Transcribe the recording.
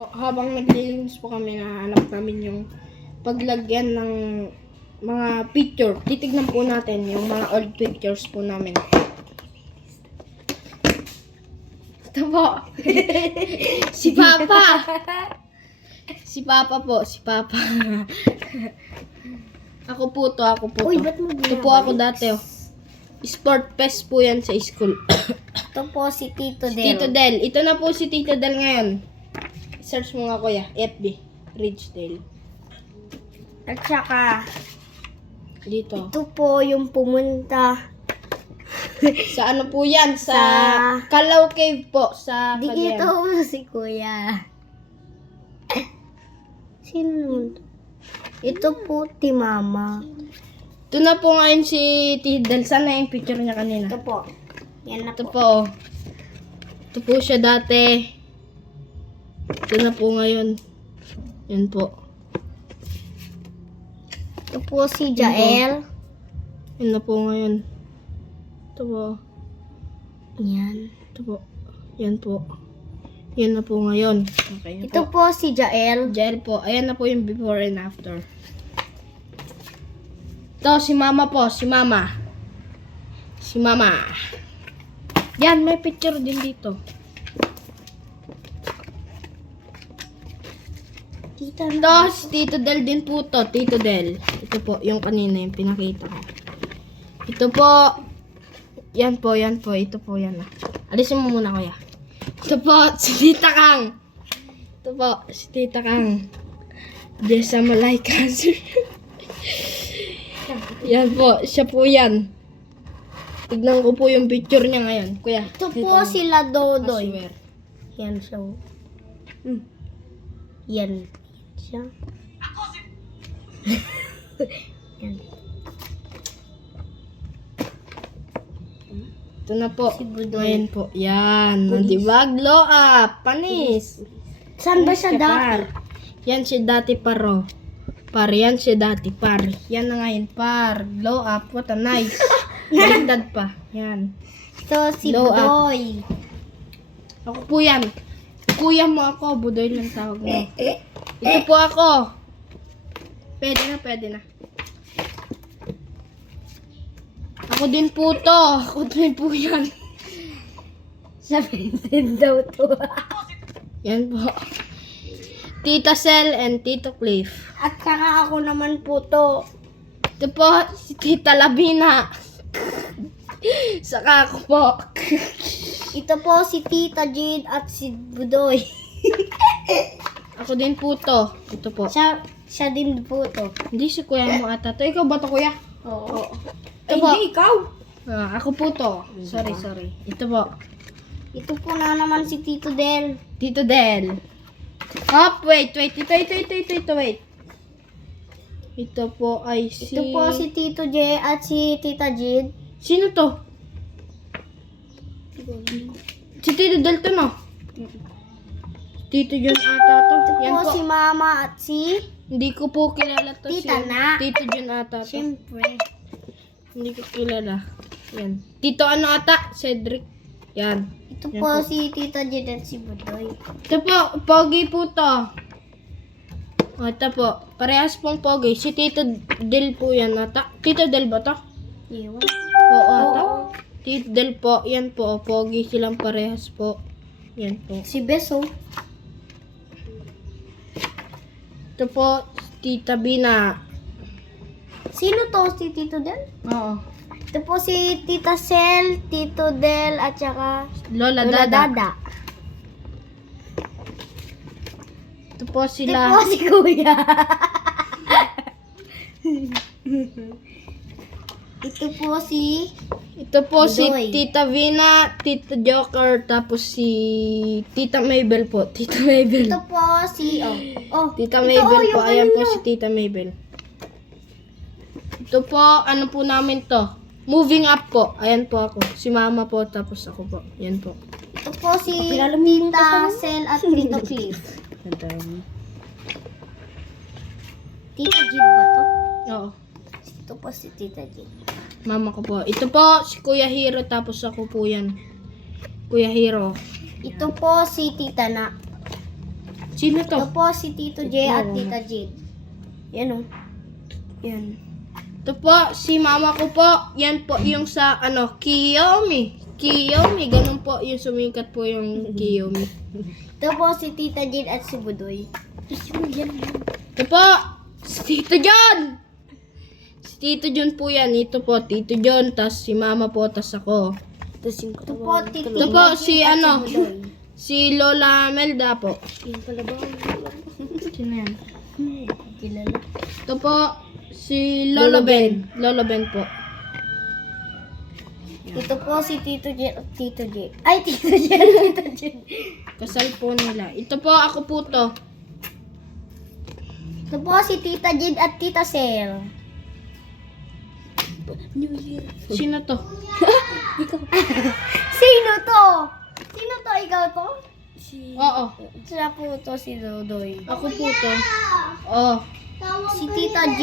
Habang naglilinis po kami, nahanap namin yung paglagyan ng mga picture. Titignan po natin yung mga old pictures po namin. Ito po. Si Papa. Si Papa po. Si Papa. Ako po to. Uy, ba't mo Ito po ako dati. Oh. Sport fest po yan sa school. Ito po si Tito Del. Tito Del. Ito na po si Tito Del ngayon. Search mo nga kuya. FB. Ridgedale. At saka, Dito. ito po yung pumunta. Sa ano po yan? Sa Sa- Calao Cave po. Sa Di Cagayan. ito si Kuya. Sino naman to? Ito po ti Mama. Ito na po ngayon si Tito Del. Saan na yung picture niya kanina? Ito po. Yan na Ito po. po. Ito po siya dati. Ito na po ngayon. Yan po. Ito po si Jael. Yan na po ngayon. Ito po. Yan. Ito po. Yan po. Yan na po ngayon. Okay na Ito po. po si Jael. Gel po. Ayan na po yung before and after. Ito, si Mama po. Si Mama. Si Mama. Yan, may picture din dito. Tita Ito, si Tito Del din po to. Tito Del. Ito po, yung kanina, yung pinakita ko. Ito po. Yan po, yan po. Ito po, yan. Alisin mo muna, kuya. Ito po, si Tita Kang. Ito po, si Tita Kang. Desa Malay Cancer. Yan po, siya po yan. Tignan ko po yung picture niya ngayon. Kuya. Ito dito po mo. sila I Dodoy. swear. Yan siya. Hmm. Yan. Siya. Yan. Ito na po. Si Budoy. Ngayon po. Yan. Diba? Glow up. Panis. Saan ba siya dati? Par. Yan siya dati paro. Par. Yan siya dati par. Yan na ngayon par. Glow up. What a nice. Baliktad pa. Yan. Ito si Glow up. Budoy. Ako po yan. Kuya mo ako. Budoy lang tawag mo. Ito po ako. Pwede na, pwede na. Ako din po to. Ako din po yan. Sabihin daw to. Yan po. Tita Sel and Tito Cliff. At saka ako naman po to. Ito po, si Tita Labina. Saka ako po. Ito po si Tita Jade at si Budoy. Ako din po to. Ito po. Siya din po to. Hindi si kuya mo ata to. Ikaw ba to kuya? Oo. Ito po. ikaw. Ako po to. Sorry. Ito po. Ito po na naman si Tito Del. Tito Del. Hop, wait. Ito, wait. Ito po ay si... Ito po si Tito J at si Tita Jade. Sino to? Si Tito Del to, no? Tito John ata to. Ito Yan po po. si Mama at si... Hindi ko po kilala to. Tita si na. Tito John ata to. Siyempre. Hindi ko kilala. Yan. Tito ano ata? Cedric. Yan. Ito Yan po po. si Tita Jade at si Budoy. Ito po, pogi po to. O, ito po. Parehas pong pogi. Si Tito Del po yan ata. Tito Del ba to? Iwan. Oo ata. Tito Del po. Yan po. Pogi silang parehas po. Yan po. Si Beso. Ito po, Tita Bina. Sino to? Si Tito Del? Oo. Ito po si Tita Sel, Tito Del, at saka Lola Lola Dada. Dada. Ito po Ito sila. po si Kuya. Ito po si... Ito po si Budoy. Tita Vina, Tita Joker, tapos si Tita Mabel po. Tita Mabel. Ito po si... Oh, Tita ito, Mabel yung po. Ayan ano po nyo. si Tita Mabel. Ito po, ano po namin to? Moving up po. Ayan po ako. Si Mama po, tapos ako po. Yan po. Ito po si Tita Sel at Tito Cliff. Tita Jid ba to? Oo. Ito po si Tita Jid. Mama ko po. Ito po, si Kuya Hiro, tapos ako po yan. Kuya Hiro. Ito po si Tita Na. Sino to? Ito po si Tito J at Tita Jade. Yan o. Yan. Ito po, si mama ko po. Yan po yung sa, Kiyomi. Kiyomi, ganun po. Yung sumikat po yung Kiyomi. Ito po si Tita Jade at si Budoy. Ito po, si Tito John. Si Tito John po yan. Ito po, Tito John. Tas si mama po, tas ako. Ito po Tita Ito po, Jade si at ano? si Budoy. Si Lola Melda po. Yan pala ba? Sino yan? Kilala. Ito po, si Lolo Ben. Lolo Ben po. Ito po si Tito J at Tito J. Ay, Tito J at Tito J. Kasal po nila. Ito po, ako po to. Ito po si Tita Jade at Tita Sel. New Year. Sino to? Sino to? Sino to? Ikaw to? Oo, Siya po to si Dodoy. ako po to. Oh. Si Tita J